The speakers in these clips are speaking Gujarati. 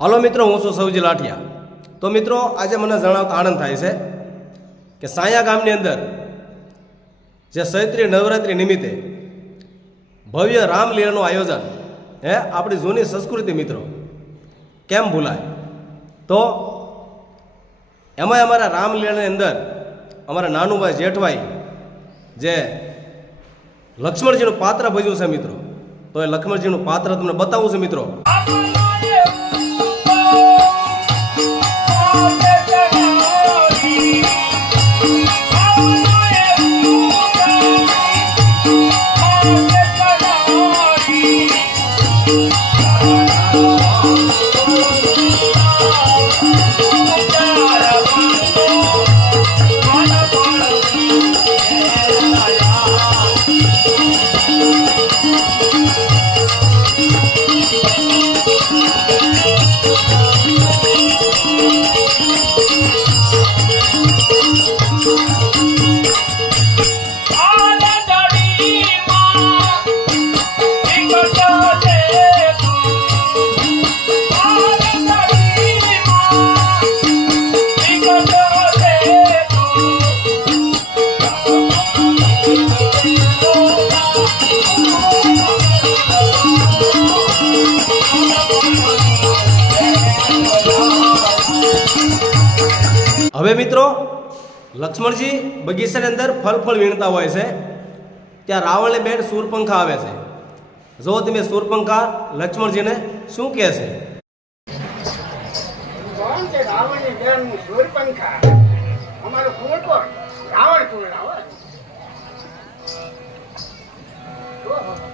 હાલો મિત્રો, હું છું સૌજી લાઠિયા. તો મિત્રો, આજે મને જણાવતા આનંદ થાય છે કે સાયા ગામની અંદર જે ચૈત્રી નવરાત્રિ નિમિત્તે ભવ્ય રામલીલાનું આયોજન, આપણી જૂની સંસ્કૃતિ મિત્રો કેમ ભૂલાય. તો એમાં અમારા રામલીલાની અંદર અમારા નાનુભાઈ જેઠભાઈ જે લક્ષ્મણજીનું પાત્ર ભજ્યું છે મિત્રો, તો એ લક્ષ્મણજીનું પાત્ર તમને બતાવું છું મિત્રો. હવે મિત્રો, લક્ષ્મણજી બગીચાની અંદર ફળ વીણતા હોય છે, ત્યાં રાવણની બેન શૂરપંખા આવે છે. જો તમે શૂરપંખા લક્ષ્મણજીને શું કહે છે? રાવણની બેન શૂરપંખા અમારો કુંવર કોણ? રાવણ કુંવર.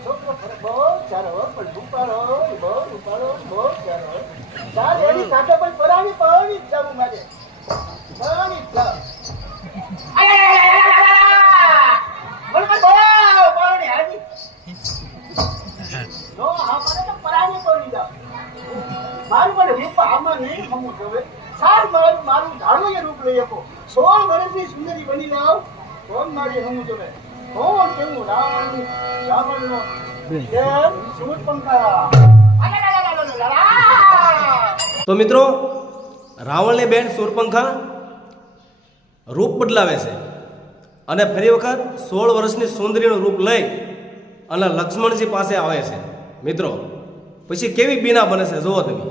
છોકરો બહુ સારો પણ રૂપાળો, બહુ રૂપાળો, બહુ સારો. ચાલ એની સાથે પણ પરાણી પરાણી જવું મારે. સોળ વર્ષની સુંદરી બની જાવ તો મારી હમું જોવે. કોણ કેવું રાવણનો શૂરપંખા. તો મિત્રો, રાવણની બેન શૂરપંખા રૂપ બદલાવે છે અને ફરી વખત 16 વર્ષની સુંદરીનું રૂપ લઈ અને લક્ષ્મણજી પાસે આવે છે. મિત્રો, પછી કેવી બીના બને છે જુઓ તમે.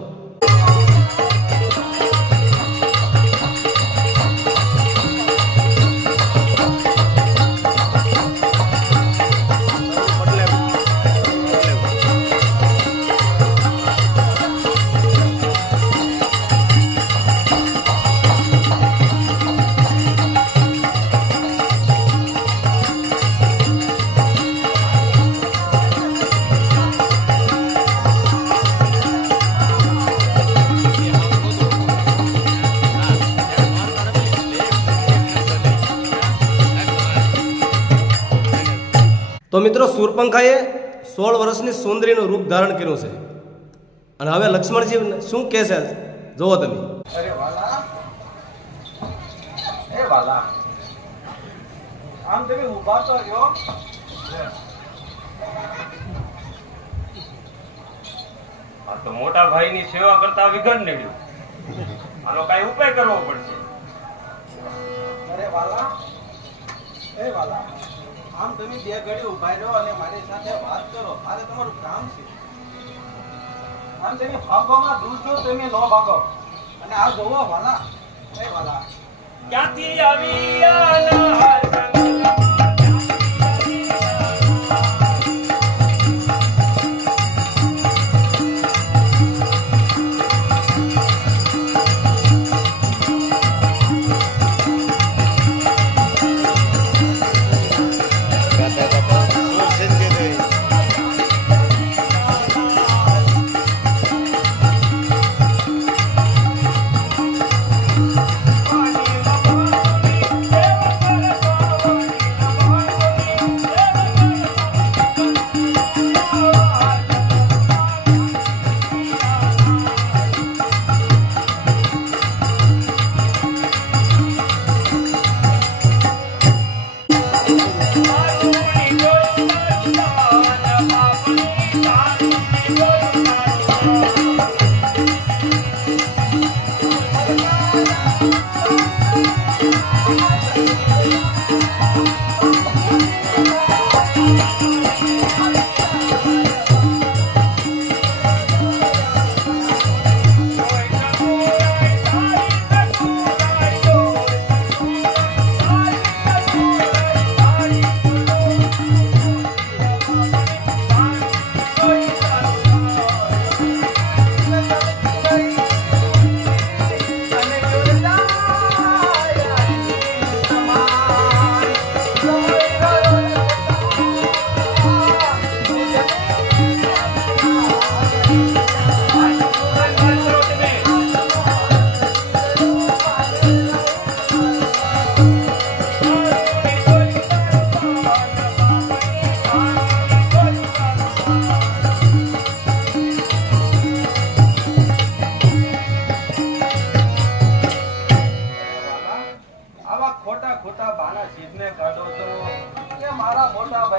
તો મિત્રો, શૂરપંખાએ 16 વર્ષની સુંદરીનું રૂપ ધારણ કર્યું છે અને હવે લક્ષ્મણજી શું કહે છે જોવો તમે. અરે વાલા, એ વાલા, આમ તમે ઊભા તો રહ્યો. આ તો મોટા ભાઈની સેવા કરતા વિઘન નીકળ્યું. આનો કઈ ઉપાય કરવો પડશે. અરે વાલા, એ વાલા, આમ તમે બે ઘડી ઉભા રહો અને મારી સાથે વાત કરો. મારે તમારું કામ છે. આમ તમે ભાગોમાં દૂધ જો તમે ન ભાગો. અને આ જોવો વાલા, એ વાલા, ક્યાંથી આવી આના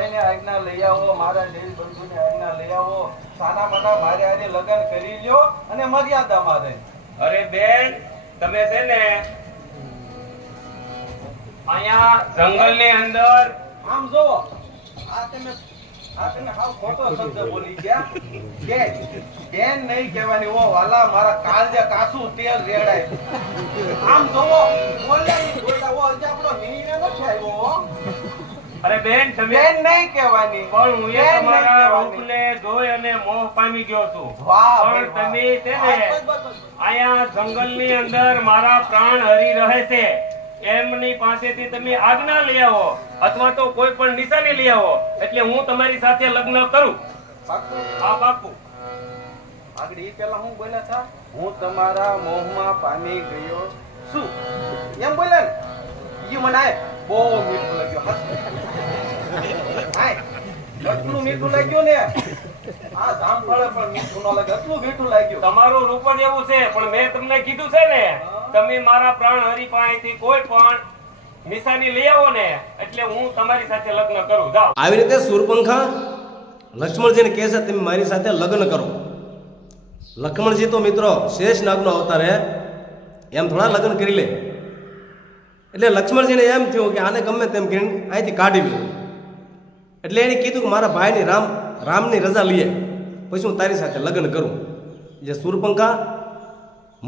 ભાઈને આજ્ઞા લઈ આવો, મારા નીલ બંધુને આજ્ઞા લઈ આવો. સાના માના મારે આજે લગ્ન કરી લ્યો અને મર્યાદામાં રહે. અરે બેન, તમે છે ને અહીંયા જંગલની અંદર આમ જો આ તમે હાવ ખોટો શબ્દ બોલી ગયા. બેન નહીં કહેવાની. ઓ વાલા, મારા કાળજે કાસું તેલ રેડાય. આમ જોવો, બોલ્યા ઈ બોલ્યા. ઓ હજી આપણો નિર્ણય નથી આવ્યો. અરે બેન, તમે બેન નહીં કહેવાની. પણ હું એ બેન નહીં તમારા કહેવાની. રૂપને જોઈ અને મોહ પામી ગયો છું. વાહ પણ ભાઈ, તમે છે વાહ. ને બસ, બસ, બસ. અહીંયા જંગલની અંદર મારા પ્રાણ હરી રહે છે, એમની પાસેથી તમે આજ્ઞા લઈ આવો અથવા તો કોઈ પણ નિશાની લઈ આવો, એટલે હું તમારી સાથે લગ્ન કરું. પાક્કું? હા, પાક્કું. આગળ ઈ પેલા હું બોલ્યા હતા, હું તમારા મોહમાં પામી ગયો છું એમ બોલ્યા ને. ઈ મને આય બહુ મીઠું લાગ્યું. આય એટલું મીઠું લાગ્યું ને, આ જામફળે પણ મીઠું ન લાગે એટલું મીઠું લાગ્યું. તમારું રૂપ જ એવું છે, પણ મેં તમને કીધું છે ને, તમે મારા પ્રાણ હરી પાસેથી કોઈ પણ નિશાની લઈ આવો ને, એટલે હું તમારી સાથે લગ્ન કરું. જાઓ. આવી રીતે સુરપંખા લક્ષ્મણજીને કહે છે તમે મારી સાથે લગ્ન કરો. લક્ષ્મણજી તો મિત્રો શેષ નાગનો અવતાર હે, એમ થોડા લગ્ન કરી લે. એટલે લક્ષ્મણજીને એમ થયું કે આને ગમે તેમ કરીને અહીંથી કાઢી લીધું. એટલે એને કીધું કે મારા ભાઈની રામની રજા લઈએ પછી હું તારી સાથે લગ્ન કરું. જે સુરપંખા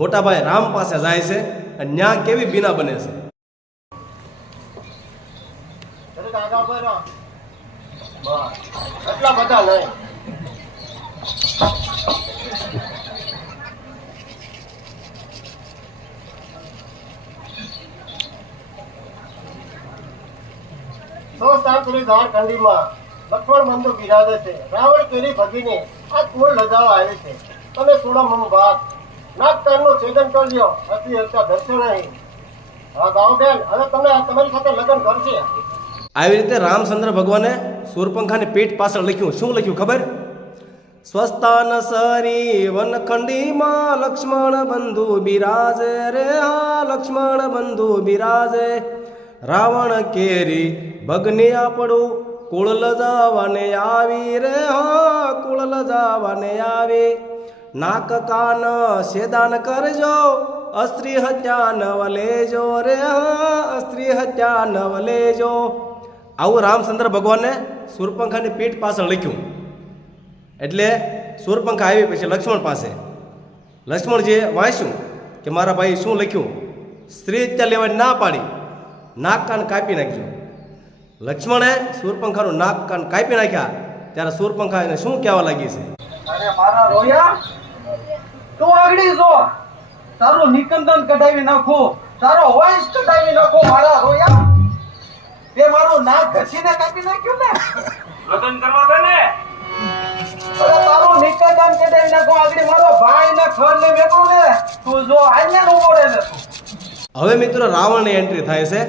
મોટા ભાઈ રામ પાસે જાય છે અને ન્યા કેવી બીના બને છે. એટલા બધા નહીં. ધાર ખંડીમાં લક્ષ્મણ બંધુ બિરાજે છે. રાવણ કેરી ભગીને આ કુળ લગાવવા આવે છે. તમે સોડા મમ વાત નાગકાનનું છેદન કરજો. અતિ હતા ધરશો નહીં. હા ગાઓ બેન, હવે તમને તમારી સાથે લગ્ન કરશે. આવી રીતે રામચંદ્ર ભગવાને સુરપંખાની પીઠ પાછળ લખ્યું. શું લખ્યું ખબર? સ્વસ્થાન સરી વનખંડીમાં લક્ષ્મણ બંધુ બિરાજે રે. હા, લક્ષ્મણ બંધુ બિરાજે. રાવણ કેરી ભગની આપણું કુળ લજાવાને આવી રે. હા, કુળ લજાવાને આવી. નાક કાન સેદાન કરજો, અસ્ત્રી હત્યા નવ લેજો રે. હા, અસ્ત્રી હત્યા નવ લેજો. આવું રામચંદ્ર ભગવાને સુરપંખાની પીઠ પાછળ લખ્યું. એટલે સુરપંખા આવી પછી લક્ષ્મણ પાસે. લક્ષ્મણજીએ વાંચ્યું કે મારા ભાઈ શું લખ્યું. સ્ત્રી હત્યા લેવાની ના પાડી, નાક કાન કાપી નાખ્યું. લક્ષ્મણે સુરપંખાનું નાક કાન કાપી નાખ્યા. ત્યારે સુરપંખા એને શું કહેવા લાગી છે? અરે મારા રોયા, તું આગળી જો, તારું નિકંદન કઢાવી નાખું, તારો વંશ કઢાવી નાખું. મારા રોયા, તે મારું નાક ઘસીને કાપી નાખ્યું ને. લગ્ન કરવા છે ને, અરે તારું નિકંદન કઢાવી નાખું. આગળી મારો ભાઈ ને ખર ને બેઠું ને, તું જો અહીંયા ઉભો રહે ને તું. હવે મિત્રો રાવણની એન્ટ્રી થાય છે.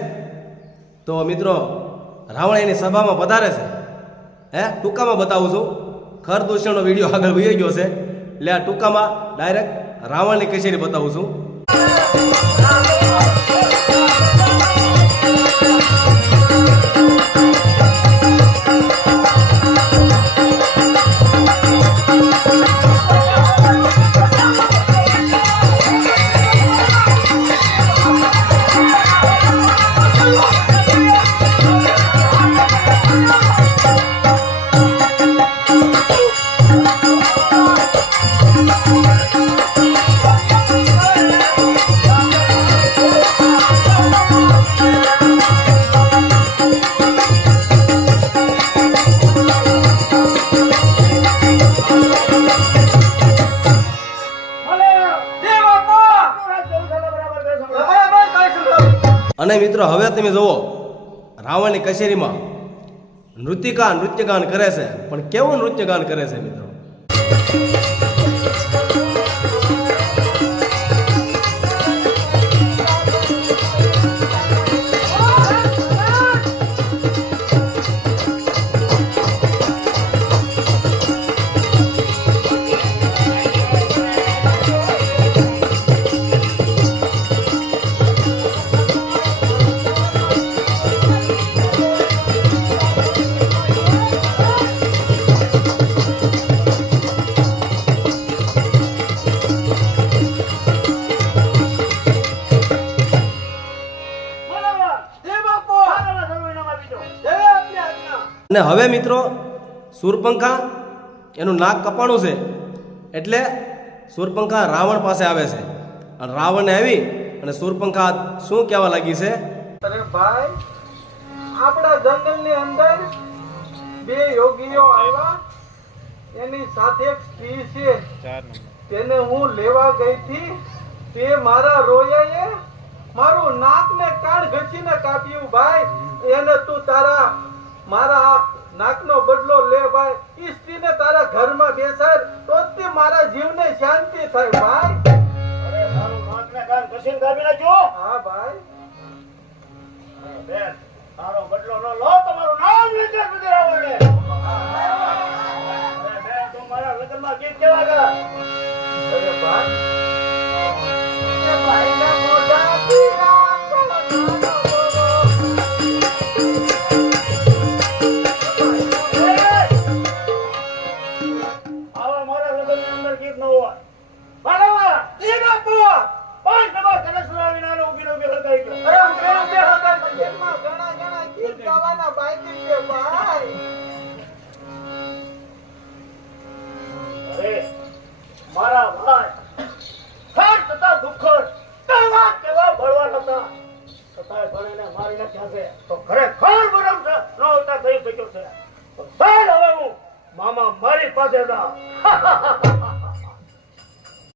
તો મિત્રો રાવણ એની સભામાં પધારે છે. ટૂંકામાં બતાવું છું. ખર દૂષણનો વિડીયો આગળ વહી ગયો છે, એટલે આ ટૂંકામાં ડાયરેક્ટ રાવણની કચેરી બતાવું છું. અને મિત્રો હવે તમે જુઓ, રાવણની કચેરીમાં નૃત્યગાન કરે છે. પણ કેવું નૃત્યગાન કરે છે મિત્રો? અને હવે મિત્રો શૂરપંખા એનું નાક કપાણું છે એટલે શૂરપંખા રાવણ પાસે આવે છે અને રાવણને આવી અને શૂરપંખા શું કહેવા લાગી છે? અરે ભાઈ, આપણા જંગલની અંદર બે યોગીઓ આવ્યા, એની સાથે એક સ્ત્રી છે, તેને હું લેવા ગઈ હતી. તે મારા રોયાએ મારું નાક ને કાન ઘસીને કાપ્યું. ભાઈ, એને તું તારા મારા નાકનો બદલો લે. ભાઈ, ઈ સ્ત્રીને તારા ઘરમાં બેસાડ તો જ તે મારા જીવને શાંતિ થાય. ભાઈ, અરે મારું નાકને કાન ઘસીને કાપી નાખ્યો. હા ભાઈ, બેન, તારો બદલો ન લો, તમારું નામ વિચાર નથી રાવણને. અરે બેન, તું મારા લગ્નમાં ગીત કેવા ગા? અરે ભાઈ,